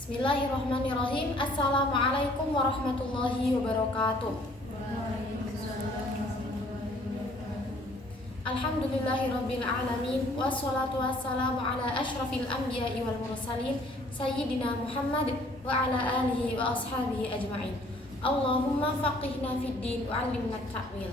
Bismillahirrahmanirrahim. Assalamualaikum warahmatullahi wabarakatuh. Alhamdulillahirabbil alamin wassalatu wassalamu ala asyrafil anbiya'i wal mursalin sayyidina Muhammad wa ala alihi wa ashabihi ajma'in. Allahumma faqihna fid din wa 'allimna ta'wil.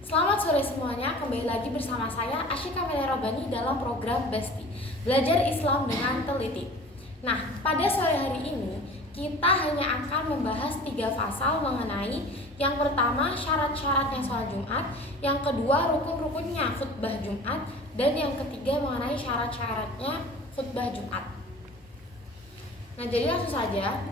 Selamat sore semuanya, kembali lagi bersama saya Asyika Melerobani dalam program Besti, Belajar Islam dengan Teliti. Nah, pada sore hari ini kita hanya akan membahas 3 pasal mengenai yang pertama syarat-syaratnya sholat Jumat, yang kedua rukun-rukunnya khutbah Jumat, dan yang ketiga mengenai syarat-syaratnya khutbah Jumat. Nah, jadi langsung saja,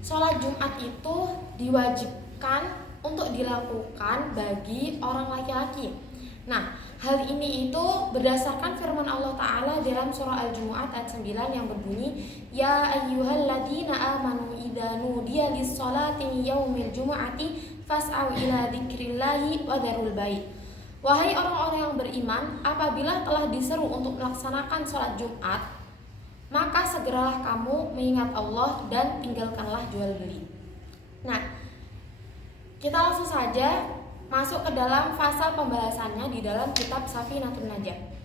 sholat Jumat itu diwajibkan untuk dilakukan bagi orang laki-laki. Nah, hal ini itu berdasarkan firman Allah Ta'ala dalam surah Al-Jumu'at ayat 9 yang berbunyi, Ya ayyuhalladzina amanu idza nudiya lis-sholati min yaumil jumu'ati fas'au ila dzikrillahi wa dzarul bai'. Wahai orang-orang yang beriman, apabila telah diseru untuk melaksanakan sholat Jumat, maka segeralah kamu mengingat Allah dan tinggalkanlah jual beli. Nah, kita langsung saja masuk ke dalam fasal pembahasannya di dalam kitab Safinatun Najah.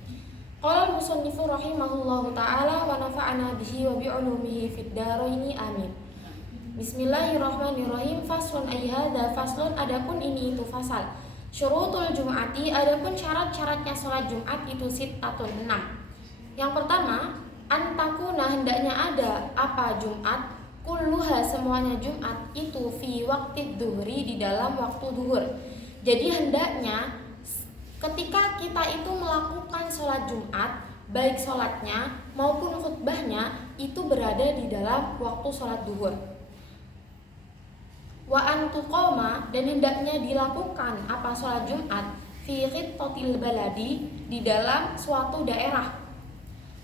Qala al-musannifu rahimahullahu ta'ala wa nafa'ana bihi wa bi'ulumihi fid dharaini amin. Bismillahirrahmanirrahim. Faslun ay hadza faslun, adapun ini itu fasal. Syurutul jumu'ati, adapun syarat-syaratnya salat Jumat itu sittatun 6. Yang pertama, antakuna, hendaknya ada apa Jumat, kulluha, semuanya Jumat itu fi waqtid dhuhri, di dalam waktu duhur. Jadi hendaknya ketika kita itu melakukan sholat Jumat, baik sholatnya maupun khutbahnya itu berada di dalam waktu sholat duhur. Wa antuqoma, dan hendaknya dilakukan apa sholat Jumat fi khittatil baladi, di dalam suatu daerah.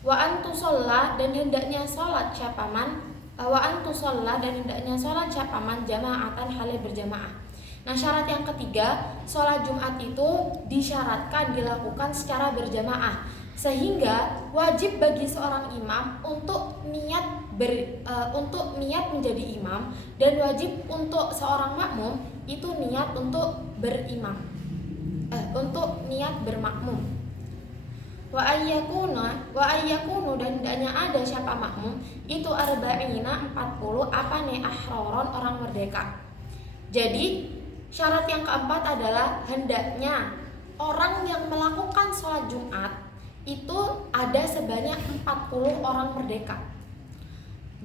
Wa antusalla, dan hendaknya sholat syapaman jama'atan, hale berjamaah. Nah, syarat yang ketiga, sholat Jumat itu disyaratkan dilakukan secara berjamaah, sehingga wajib bagi seorang imam untuk niat menjadi imam, dan wajib untuk seorang makmum itu niat untuk niat bermakmum. Wa ayyakunu, dan hendaknya ada siapa makmum itu arba'ina 40 ahroron, orang merdeka. Jadi syarat yang keempat adalah hendaknya orang yang melakukan sholat Jumat itu ada sebanyak 40 orang merdeka.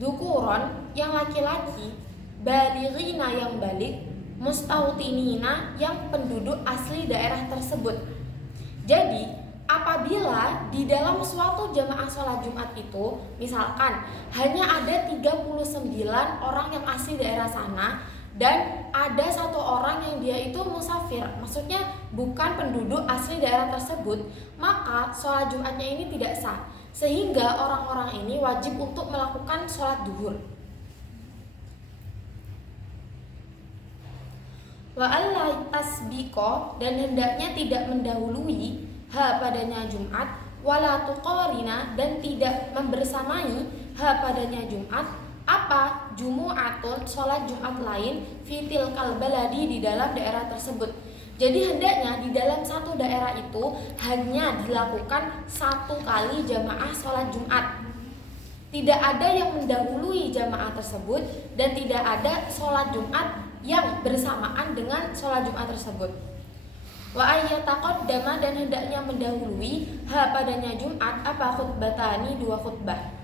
Dukuron, yang laki-laki, balighina, yang balik, mustautinina, yang penduduk asli daerah tersebut. Jadi apabila di dalam suatu jamaah sholat Jumat itu misalkan hanya ada 39 orang yang asli daerah sana, dan ada 1 orang yang dia itu musafir, maksudnya bukan penduduk asli daerah tersebut, maka sholat Jumatnya ini tidak sah, sehingga orang-orang ini wajib untuk melakukan sholat duhur. Wa alla tasbiqo, dan hendaknya tidak mendahului padanya Jumat, wala tuqarina, dan tidak membersamai padanya Jumat apa jumu'atun, sholat Jumat lain, fitil kalbaladi, di dalam daerah tersebut. Jadi hendaknya di dalam satu daerah itu hanya dilakukan 1 kali jamaah sholat Jumat. Tidak ada yang mendahului jamaah tersebut, dan tidak ada sholat Jumat yang bersamaan dengan sholat Jumat tersebut. Wa ayyataqaddama, dan hendaknya mendahului padanya Jumat apa khutbatani, 2 khutbah.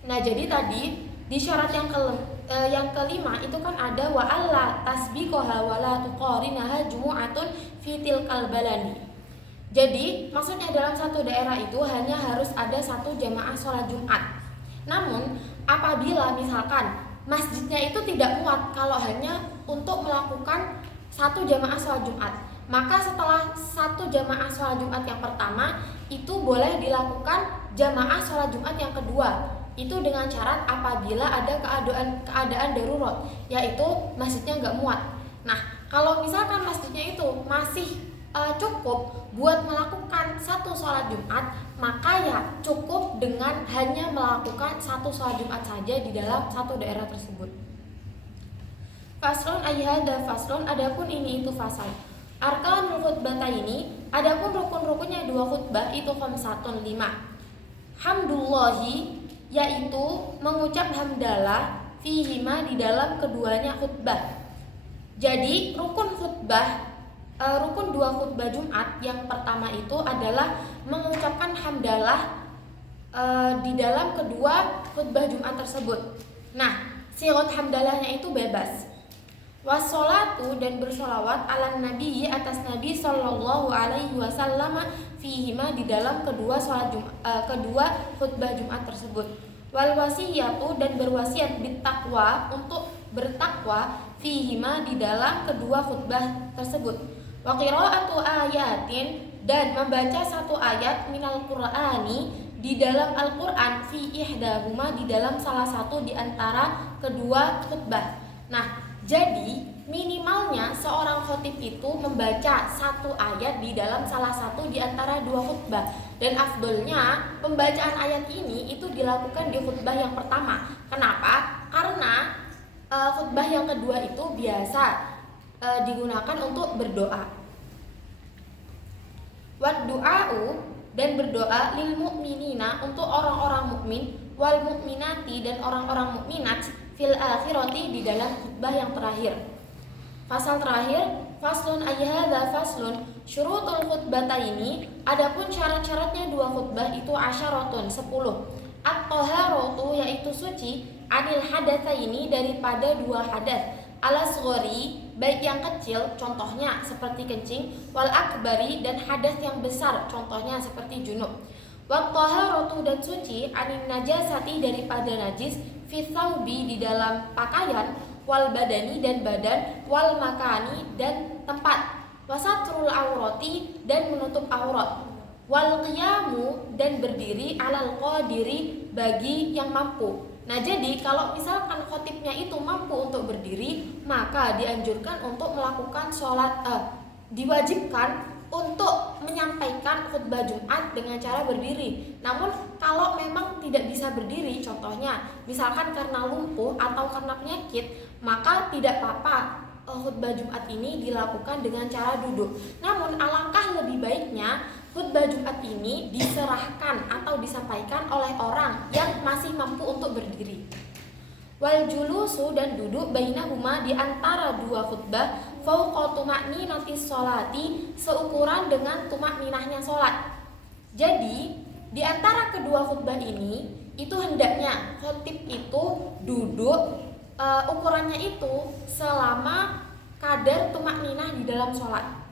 Nah, jadi tadi di syarat yang kelima itu kan ada wa alla tasbiqoha wa la tuqarinaha jumu'atun fitil kalbalani. Jadi maksudnya dalam satu daerah itu hanya harus ada 1 jamaah sholat Jumat. Namun apabila misalkan masjidnya itu tidak muat kalau hanya untuk melakukan 1 jamaah sholat Jumat, maka setelah 1 jamaah sholat Jumat yang pertama itu boleh dilakukan jamaah sholat Jumat yang kedua. Itu dengan syarat apabila ada keadaan darurat, yaitu masjidnya nggak muat. Nah, kalau misalkan masjidnya itu masih cukup buat melakukan satu sholat Jumat, maka ya cukup dengan hanya melakukan satu sholat Jumat saja di dalam satu daerah tersebut. Faslun ayyada faslun, adapun ini itu fasal. Arkanul khutbah ini, adapun rukun-rukunnya dua khutbah itu khamsatun 5. Hamdulillahi, yaitu mengucap hamdalah fihima di dalam keduanya khutbah. Jadi rukun dua khutbah Jumat yang pertama itu adalah mengucapkan hamdalah di dalam kedua khutbah Jumat tersebut. Nah, sirat hamdalahnya itu bebas. Wassolatu, dan bersolawat ala nabi, atas Nabi sallallahu alaihi wasallam fihima di dalam kedua khutbah Jumat tersebut. Wal wasiyatu, dan berwasiat bittaqwa, untuk bertakwa fihima di dalam kedua khutbah tersebut. Wa qiraatu ayatin, dan membaca satu ayat minal Qur'ani di dalam Al-Qur'an fi ihdahuma di dalam salah satu di antara kedua khutbah. Nah, jadi minimalnya seorang khotib itu membaca satu ayat di dalam salah satu di antara dua khutbah. Dan afdolnya pembacaan ayat ini itu dilakukan di khutbah yang pertama. Kenapa? Karena khutbah yang kedua itu biasa digunakan untuk berdoa. Wad du'a'u, dan berdoa lil mu'minina, untuk orang-orang mukmin, wal mu'minati, dan orang-orang mukminat, fil akhirati, di dalam khutbah yang terakhir. Fasal terakhir, faslun ayyadha faslun, syurutul khutbataini, adapun syarat-syaratnya dua khutbah itu asyaratun 10. At-taharatu, yaitu suci, anil hadatsaini, daripada dua hadas, al-asghari, baik yang kecil, contohnya seperti kencing, wal akbari, dan hadas yang besar, contohnya seperti junub. Wa taharatu, dan suci, anin najasati, daripada najis, fi thawbi, di dalam pakaian, wal badani, dan badan, wal makani, dan tempat, wasatrul aurati, dan menutup aurat, wal qiyamu, dan berdiri, alal qadiri, bagi yang mampu. Nah, jadi kalau misalkan khotibnya itu mampu untuk berdiri, maka dianjurkan untuk melakukan sholat, diwajibkan untuk menyampaikan khutbah Jumat dengan cara berdiri. Namun kalau memang tidak bisa berdiri, contohnya misalkan karena lumpuh atau karena penyakit, maka tidak apa-apa khutbah Jumat ini dilakukan dengan cara duduk. Namun alangkah lebih baiknya khutbah Jumat ini diserahkan atau disampaikan oleh orang yang masih mampu untuk berdiri. Wal julusu, dan duduk, bainahuma, di antara dua khutbah, fauqa tumakninatis sholati, seukuran dengan tumakninahnya sholat. Jadi di antara kedua khutbah ini itu hendaknya khotib itu duduk, ukurannya itu selama kadar tumakninah di dalam sholat.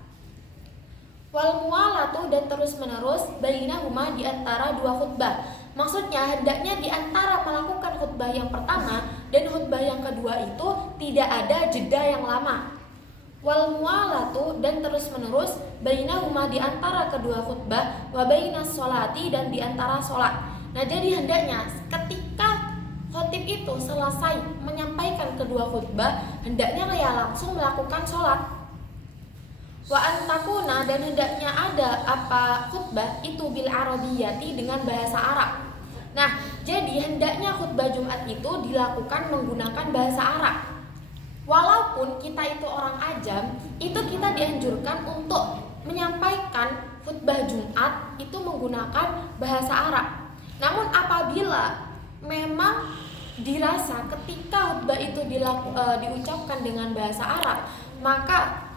Wal muwalatu, dan terus menerus, bainahuma, di antara dua khutbah. Maksudnya hendaknya di antara melakukan khutbah yang pertama dan khutbah yang kedua itu tidak ada jeda yang lama. Wal muwalatu, dan terus menerus, bainahuma, di antara kedua khutbah, wa bainas sholati, dan di antara sholat. Nah, jadi hendaknya ketika khotib itu selesai menyampaikan kedua khutbah, hendaknya ya langsung melakukan sholat. Wa antakuna, dan hendaknya ada apa khutbah itu bil arabiyati, dengan bahasa Arab. Nah, jadi hendaknya khutbah Jumat itu dilakukan menggunakan bahasa Arab. Walaupun kita itu orang ajam, itu kita dianjurkan untuk menyampaikan khutbah Jumat itu menggunakan bahasa Arab. Namun apabila memang dirasa ketika khutbah itu diucapkan dengan bahasa Arab, maka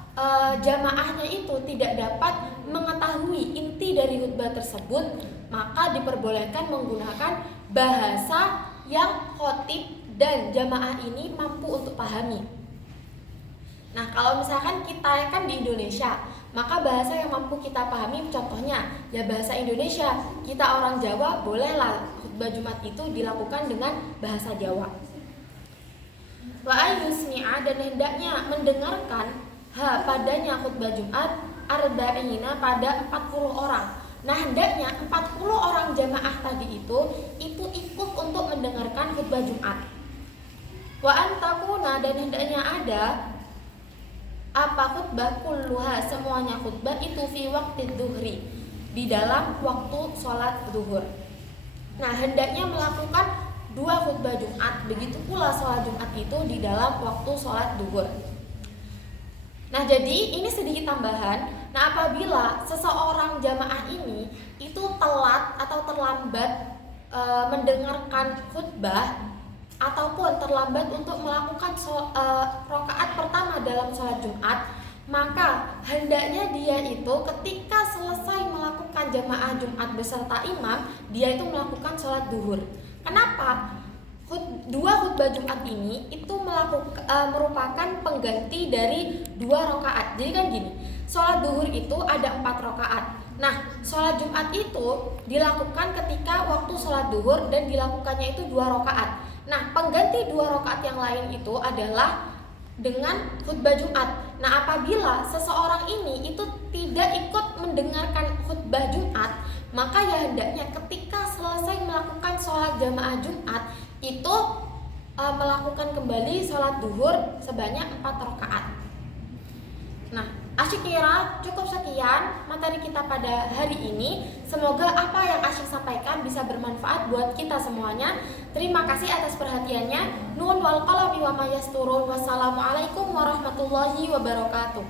jamaahnya itu tidak dapat mengetahui inti dari khutbah tersebut, maka diperbolehkan menggunakan bahasa yang khotib dan jamaah ini mampu untuk pahami. Nah, kalau misalkan kita kan di Indonesia, maka bahasa yang mampu kita pahami, contohnya ya bahasa Indonesia. Kita orang Jawa, bolehlah khutbah Jumat itu dilakukan dengan bahasa Jawa. Wa ayyusmi'a, dan hendaknya mendengarkan padanya khutbah Jumat arba'ina, pada 40 orang. Nah, hendaknya 40 orang jamaah tadi itu ikut untuk mendengarkan khutbah Jumat. Wa antakuna, dan hendaknya ada Apa khutbah? Kulluha, semuanya khutbah itu fi waqti dhuhri, di dalam waktu sholat zuhur. Nah, hendaknya melakukan 2 khutbah Jumat, begitu pula sholat Jumat itu di dalam waktu sholat zuhur. Nah, jadi ini sedikit tambahan. Nah, apabila seseorang jamaah ini itu telat atau terlambat mendengarkan khutbah ataupun terlambat untuk melakukan rakaat pertama dalam sholat Jumat, maka hendaknya dia itu ketika selesai melakukan jamaah Jumat beserta imam, dia itu melakukan sholat zuhur. Kenapa? 2 khutbah Jumat ini itu merupakan pengganti dari 2 rakaat. Jadi kan gini, sholat zuhur itu ada 4 rakaat. Nah, sholat Jumat itu dilakukan ketika waktu sholat zuhur dan dilakukannya itu 2 rakaat. Nah, pengganti 2 rakaat yang lain itu adalah dengan khutbah Jumat. Nah, apabila seseorang ini itu tidak ikut mendengarkan khutbah Jumat, maka ya hendaknya ketika selesai melakukan sholat jamaah Jumat itu melakukan kembali sholat zuhur sebanyak 4 rakaat. Nah, asyik kira cukup sekian materi kita pada hari ini. Semoga apa yang asyik sampaikan bisa bermanfaat buat kita semuanya. Terima kasih atas perhatiannya. Nun wal qalami wa ma yasturun. Wassalamualaikum warahmatullahi wabarakatuh.